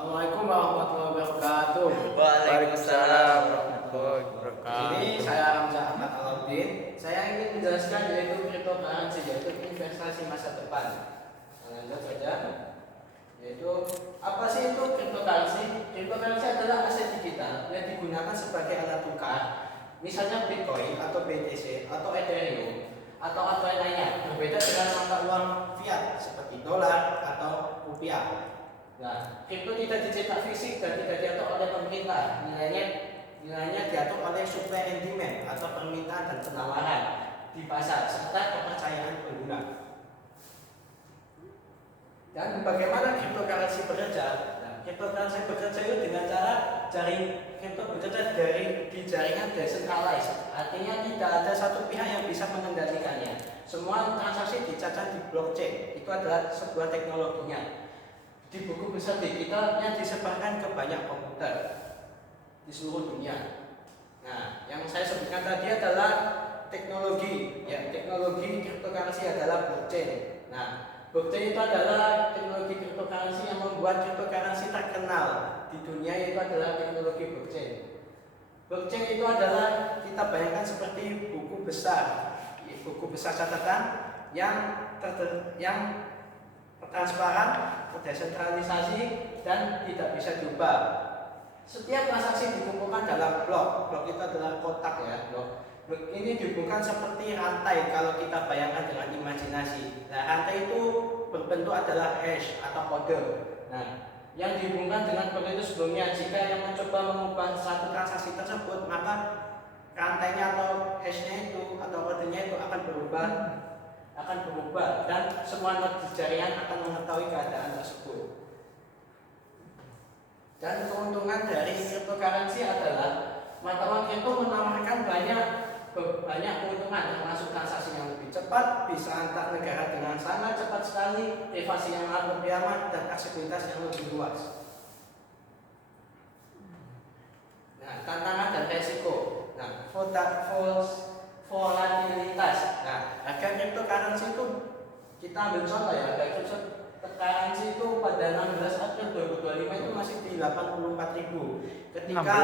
Assalamualaikum warahmatullahi wabarakatuh. Waalaikumsalam warahmatullahi Ini wabarakatuh. saya Hamzah Ahmad Alaudin. Saya ingin menjelaskan yaitu cryptocurrency, yaitu investasi masa depan. Lanjut saja. Yaitu apa sih itu cryptocurrency? Cryptocurrency adalah aset digital yang digunakan sebagai alat tukar, misalnya Bitcoin atau BTC atau Ethereum atau lainnya. Berbeda dengan mata uang fiat seperti dolar atau rupiah. Nah, kripto tidak dicetak fisik dan tidak diatur oleh pemerintah. Nilainya diatur oleh supply and demand atau permintaan dan penawaran di pasar serta kepercayaan pengguna. Dan bagaimana cryptocurrency bekerja? Nah, cryptocurrency bekerja itu dengan cara jaring kripto bekerja di jaringan decentralized. Artinya tidak ada satu pihak yang bisa mengendalikannya. Semua transaksi dicatat di blockchain. Itu adalah sebuah teknologinya. Di buku besar digital yang disebarkan ke banyak komputer di seluruh dunia. Nah, yang saya sebutkan tadi adalah teknologi. Ya, teknologi cryptocurrency adalah blockchain. Nah, blockchain itu adalah teknologi cryptocurrency yang membuat cryptocurrency terkenal di dunia, itu adalah teknologi blockchain. Blockchain itu adalah, kita bayangkan seperti buku besar catatan yang transparan, terdesentralisasi, dan tidak bisa diubah. Setiap transaksi dikumpulkan dalam blok. Blok itu adalah kotak ya. Blok ini dihubungkan seperti rantai kalau kita bayangkan dengan imajinasi. Nah, rantai itu berbentuk adalah hash atau kode. Nah, yang dihubungkan dengan kode itu sebelumnya, jika yang mencoba mengubah satu transaksi tersebut, maka rantainya atau hashnya itu atau kodenya itu akan berubah dan semua node di jaringan akan mengetahui keadaan tersebut. Dan keuntungan dari cryptocurrency adalah mata uang kripto menawarkan banyak keuntungan, termasuk transaksi yang lebih cepat, bisa antar negara dengan sangat cepat sekali, privasi yang lebih aman, dan aksesibilitas yang lebih luas. Nah, tantangan dan resiko. Nah, volatilitas. Nah, harga cryptocurrency itu kita ambil contoh ya, harga cryptocurrency itu pada 16 April 2025 itu masih di 84.000. Ketika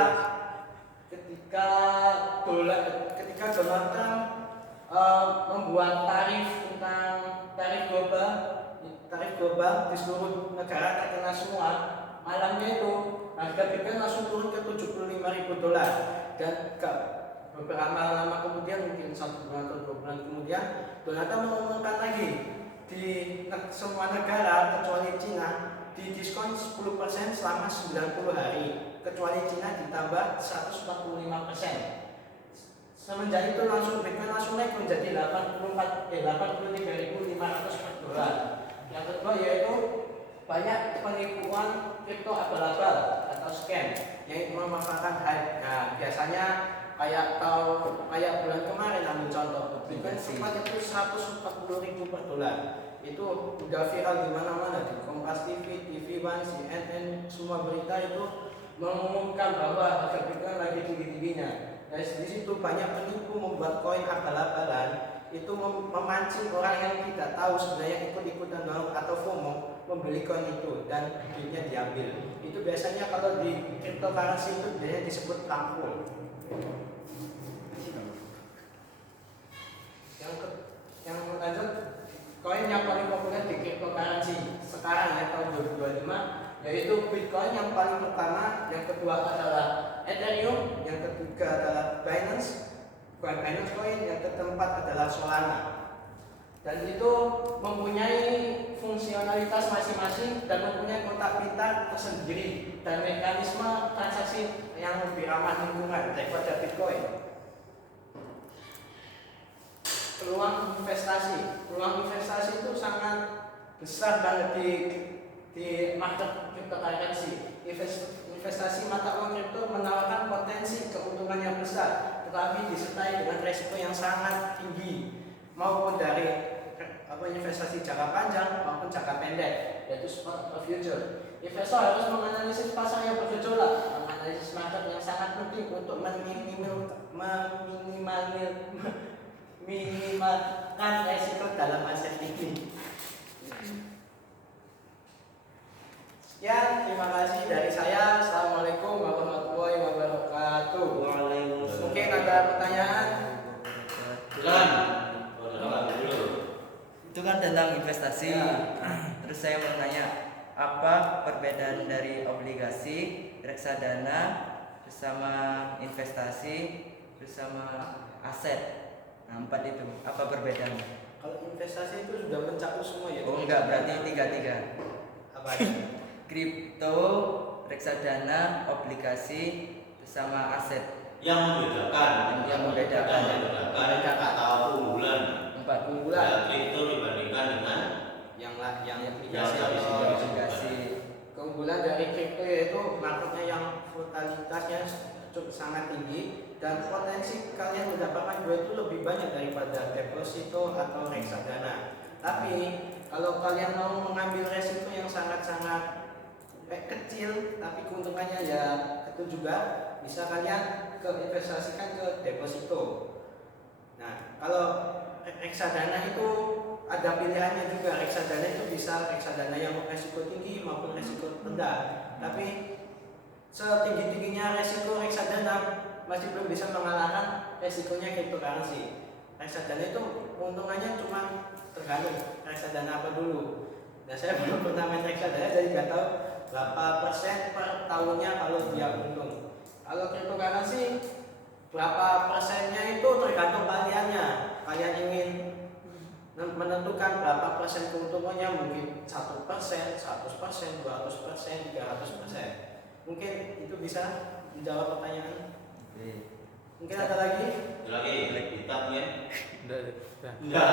Donald Trump membuat tarif global di seluruh negara terkena semua, malamnya itu harga Bitcoin langsung turun ke $75.000 dan beberapa lama kemudian, mungkin 1 bulan atau 2 bulan kemudian, Donald Trump mengumumkan lagi di semua negara kecuali Cina didiskon 10% selama 90 hari, kecuali Cina ditambah 145%. Semenjak itu Bitcoin langsung naik menjadi 83.500 per dolar. Yang kedua yaitu banyak penipuan kripto abal-abal atau scam yang memanfaatkan hype. Nah, biasanya kayak bulan kemarin, ambil contoh, Bitcoin sempat itu 140.000 per dolar. Itu udah viral di mana-mana, di Kompas TV, TV One, CNN, semua berita itu mengumumkan bahwa harga Bitcoin lagi tinggi-tingginya. Dari situ banyak penipu membuat koin abal-abalan, itu memancing orang yang tidak tahu sebenarnya ikut-ikutan atau FOMO membeli koin itu dan duitnya diambil. Itu biasanya kalau di cryptocurrency itu biasanya disebut rampul. Yang lanjut, koin yang paling populer di cryptocurrency sekarang ya tahun 2025 yaitu Bitcoin yang paling pertama, yang kedua adalah Ethereum, yang ketiga adalah Binance Coin, yang keempat adalah Solana. Dan itu mempunyai fungsionalitas masing-masing dan mempunyai kotak pintar tersendiri dan mekanisme transaksi yang lebih ramah lingkungan daripada Bitcoin. Peluang investasi itu sangat besar banget di market cryptocurrency. Investasi mata uang kripto menawarkan potensi keuntungan yang besar, tetapi disertai dengan resiko yang sangat tinggi, maupun dari investasi jangka panjang maupun jangka pendek, yaitu spot atau future. Investor harus menganalisis pasar yang bergejolak, menganalisis market yang sangat penting untuk meminimalkan resiko dalam aset ini. Sekian, terima kasih dari saya. Assalamualaikum warahmatullahi wabarakatuh. Waalaikumsalam. Mungkin ada pertanyaan? Silakan. Oh, silakan dulu. Itu kan tentang investasi. Ya. Terus saya mau tanya, apa perbedaan dari obligasi, reksadana, bersama investasi, bersama aset? Nah, 4 itu apa perbedaannya? Kalau investasi itu sudah mencakup semua ya? Oh enggak, berarti 3. Apa aja? Kripto, reksadana, obligasi, bersama aset. Yang membedakan atau keunggulan 4. Unggulan kripto dibandingkan dengan yang Yang tadi obligasi. Obligasi. Keunggulan dari kripto yaitu marketnya yang volatilitasnya cukup sangat tinggi dan potensi kalian mendapatkan duit itu lebih banyak daripada deposito atau reksadana. Tapi kalau kalian mau mengambil resiko yang sangat-sangat kecil tapi keuntungannya ya itu juga, bisa kalian investasikan ke deposito. Nah, kalau reksadana itu ada pilihannya juga. Reksadana itu bisa reksadana yang resiko tinggi maupun resiko rendah. Tapi setinggi-tingginya resiko reksadana masih belum bisa mengalahkan resikonya cryptocurrency. Reksadana itu keuntungannya cuma tergantung reksadana apa dulu. Nah, saya belum pernah main reksadana jadi nggak tahu berapa persen per tahunnya kalau dia untung. Kalau cryptocurrency berapa persennya itu tergantung kaliannya. Kalian ingin menentukan berapa persen keuntungannya, mungkin 1%, 100%, 200%, 300%. Mungkin itu bisa menjawab pertanyaan. Mungkin ada lagi? hitam ya? Enggak. Enggak.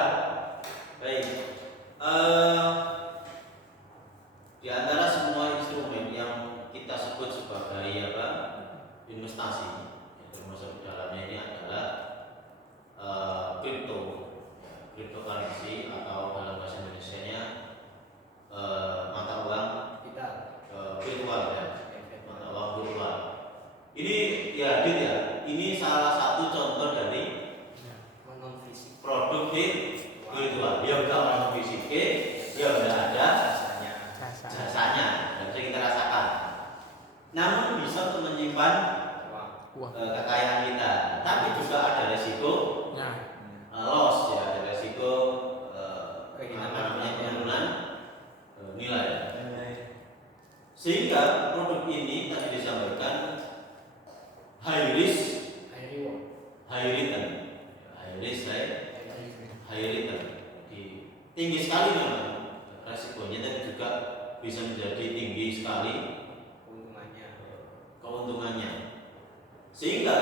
Baik. Di antara semua instrumen yang kita sebut sebagai investasi, termasuk dalamnya ini adalah cryptocurrency atau dalam bahasa Indonesianya mata uang Kita virtual ya, mata uang virtual. Ini ya Dit ya, ini salah satu contoh dari non fisik produk virtual. Ya enggak orang fisik, ya enggak ada jasanya, dan bisa kita rasakan. Namun bisa untuk menyimpan kekayaan kita, tapi juga ada resiko loss ya, ada resiko penurunan nilai. Sehingga produk ini tadi disampaikan high risk, high return, high risk, high return. Jadi tinggi sekali memang resikonya, dan juga bisa menjadi tinggi sekali keuntungannya. Sehingga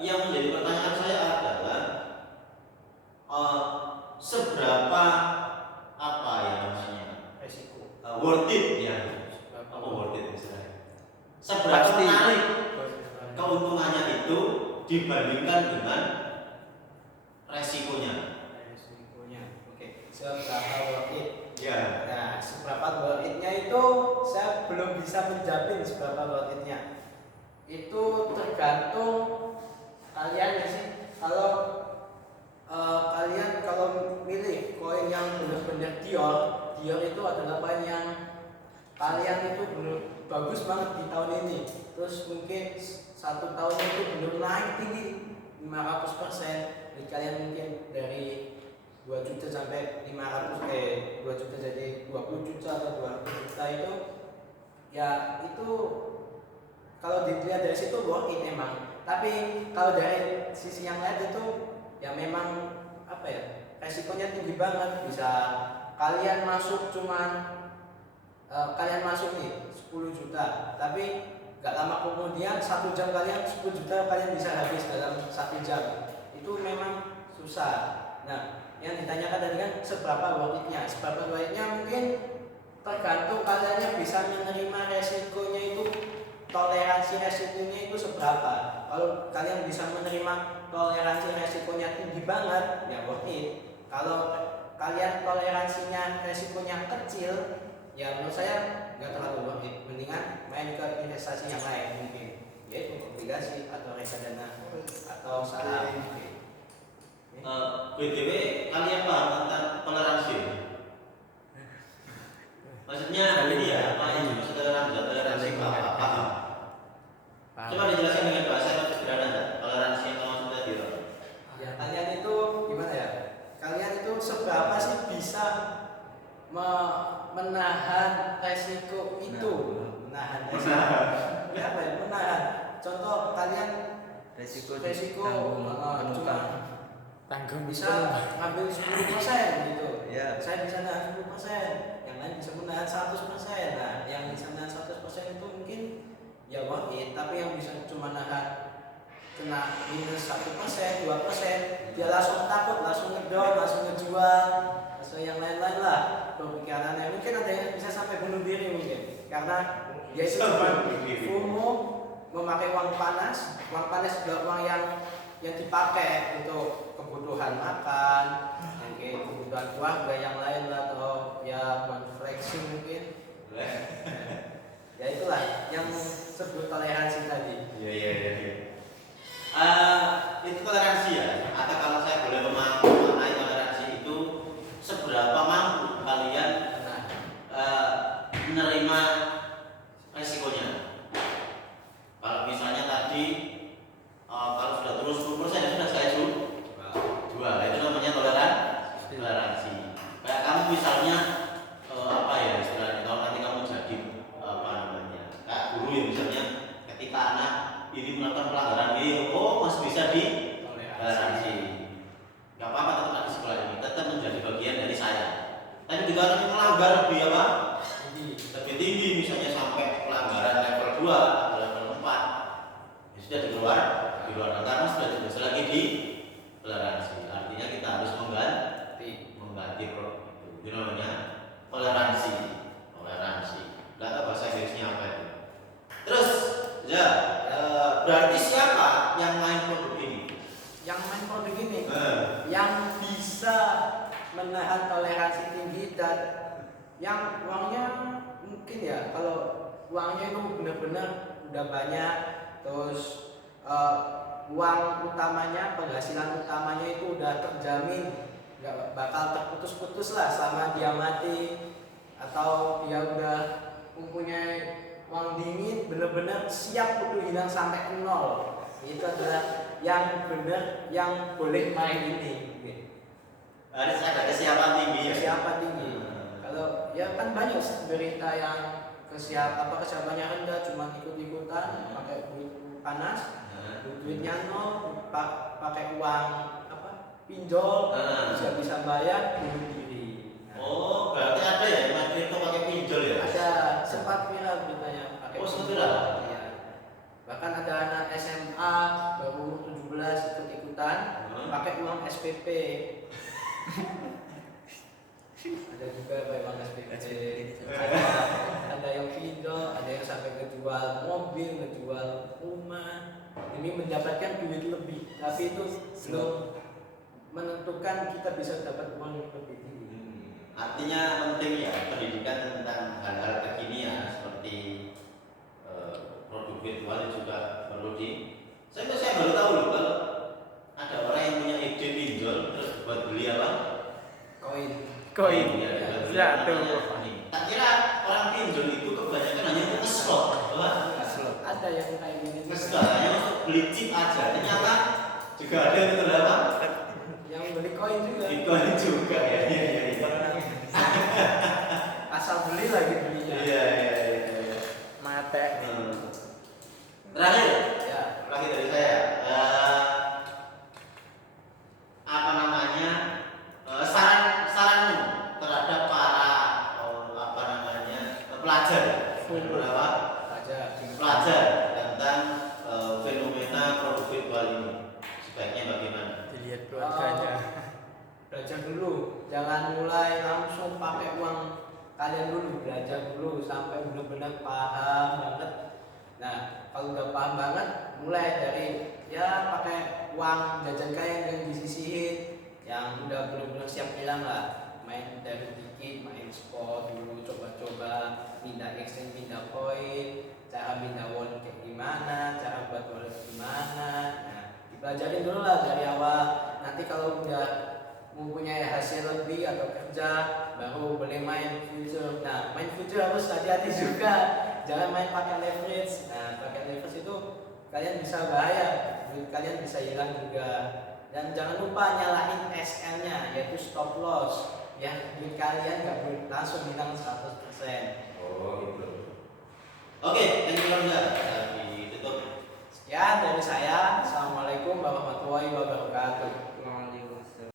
yang menjadi pertanyaan saya adalah seberapa apa ya namanya resiko worth it ya, apa worth it misalnya, seberapa menarik keuntungannya itu dibandingkan dengan resikonya. Oke, seberapa worth it? Ya. Nah, seberapa worth it-nya itu saya belum bisa menjamin seberapa worth it-nya. Itu tergantung kalian ya sih. Kalau kalian kalau milih koin yang benar-benar Dior itu adalah koin yang kalian itu benar bagus banget di tahun ini. Terus mungkin 1 tahunnya itu benar naik tinggi 500%. Jadi kalian mungkin dari 2 juta sampai 500 2 juta jadi 20 juta atau 200 juta itu ya itu kalau dilihat dari situ worth it emang. Tapi kalau dari sisi yang lain itu ya memang apa ya, resikonya tinggi banget. Bisa kalian masuk kalian masuk nih 10 juta, tapi gak lama kemudian 1 jam kalian 10 juta kalian bisa habis dalam 1 jam. Itu memang susah. Nah, yang ditanyakan tadi kan seberapa worth it-nya. Seberapa worth it-nya mungkin tergantung kaliannya bisa menerima resikonya itu, toleransi resikonya itu seberapa. Kalau kalian bisa menerima toleransi resikonya tinggi banget, ya worth it. Kalau kalian toleransinya resikonya kecil, ya menurut saya nggak terlalu worth it. Mendingan main ke investasi yang lain mungkin, yaitu obligasi atau reksadana atau saham. BTW kalian paham tentang toleransi? Maksudnya Saling ini ya, apa menghargai. yang dimaksud toleransi? Toleransi Saling itu apa? menghargai. Paham? Paham? Coba dijelaskan dengan bahasa yang lebih sederhana enggak? Toleransi yang kamu maksud tadi, Pak. Ya, kalian itu gimana ya? Kalian itu seberapa sih bisa menahan resiko itu? Menahan resiko. Ya, apa ya? Menahan. Contoh kalian Resiko resiko cuma tanggung bisa ngambil 10% gitu. Ya. Saya bisa nahan 10%, yang lain bisa menahan 100%. Nah, yang bisa nahan 100% itu mungkin ya wahid, tapi yang bisa cuma nahan kena minus 1%, 2%, dia langsung takut, langsung ngedon, langsung ngejual, langsung yang lain-lain lah pemikirannya. Mungkin ada yang bisa sampai bunuh diri mungkin, karena dia itu cuma FOMO, memakai uang panas juga uang yang dipakai untuk kebutuhan makan, mungkin kebutuhan keluarga yang lain lah, atau ya buat flexing mungkin. Ya itulah yang sebut toleransi tadi. Iya. Itu toleransi ya. Atau kalau saya boleh memaknai toleransi itu seberapa mampu kalian menerima resikonya. Kalau misalnya tadi kalau sudah terus 10% ya sudah saya jual. Itu namanya toleransi. Kayak kamu misalnya apa ya istilahnya, kalau nanti kamu jadi apa namanya, kayak guru ya misalnya, ketika anak ini melakukan pelanggaran ini, masih bisa ditoleransi. Gak apa-apa, tetap di sekolah ini, tetap menjadi bagian dari saya. Tapi jika anak melanggar lebih apa? Lebih tinggi, misalnya sampai pelanggaran level 2 atau level 4, ya sudah dikeluarkan karena sudah tidak bisa lagi ditoleransi. Artinya kita harus mengganti produk itu. Itu namanya toleransi. Gak tahu bahasa Inggrisnya apa itu. Terus, ya, berarti siapa yang main produk ini? Yang main produk ini, yang bisa menahan toleransi tinggi dan yang uangnya mungkin ya, kalau uangnya itu benar-benar udah banyak, terus uang utamanya, penghasilan utamanya itu udah terjamin, nggak bakal terputus-putus lah selama dia mati, atau dia udah mempunyai uang dingin, benar-benar siap untuk hilang sampai nol. Itu adalah yang benar yang boleh main ini. Harus ada kesiapan tinggi. Kalau ya kan banyak berita yang kesiapannya rendah, cuma ikut-ikutan, pakai duit panas, duitnya nol, pakai uang pinjol, bisa bayar, bunuh diri. Oh, berarti ada ya main kripto pakai pinjol ya? Ada, sempat viral beritanya pakai sempat pinjol. Ya. Bahkan ada anak SMA baru 17 ikut-ikutan pakai uang SPP. Ada juga pakai uang SPP. Ada yang pinjol, ada yang sampai ngejual mobil, ngejual rumah demi mendapatkan duit lebih. Tapi itu belum menentukan kita bisa dapat uang yang lebih tinggi. Artinya penting ya pendidikan tentang hal-hal kekinian seperti produk virtual juga perlu saya baru tahu loh kalau ada orang yang punya ide pinjol terus buat beli apa? Koin ya, tak kira orang pinjol itu kebanyakan hanya untuk nge-slot, Ada yang kayak gini. nge-slot hanya untuk beli chip aja. Ternyata juga ada yang itu apa? Yang beli koin juga. Bitcoin juga ya. Asal beli lagi belinya. Iya. Mate. Terakhir Ya. dari saya, apa namanya, saranmu terhadap para pelajar, pelajar tentang fenomena produk virtual ini, sebaiknya bagaimana? Dilihat keluarganya. Belajar dulu, jangan mulai langsung pakai uang kalian dulu, belajar dulu sampai benar-benar paham banget. Nah, kalau udah paham banget, mulai dari ya pakai uang jajan kalian yang disisihin, yang udah benar-benar siap hilang lah. Main dari dikit, main spot dulu, coba-coba pindah exchange, pindah koin, cara pindah wallet kayak gimana, cara buat wallet gimana. Nah, dipelajarin dulu lah dari awal. Nanti kalau udah mempunyai hasil lebih atau kerja, baru boleh main future. Nah, main future harus hati-hati juga, jangan main pakai leverage. Nah, pakai leverage itu kalian bisa bahaya, duit kalian bisa hilang juga. Dan jangan lupa nyalain SL-nya, yaitu stop loss. Ya, duit kalian nggak boleh langsung hilang 100%. Oh gitu. Oke, thank you Bang.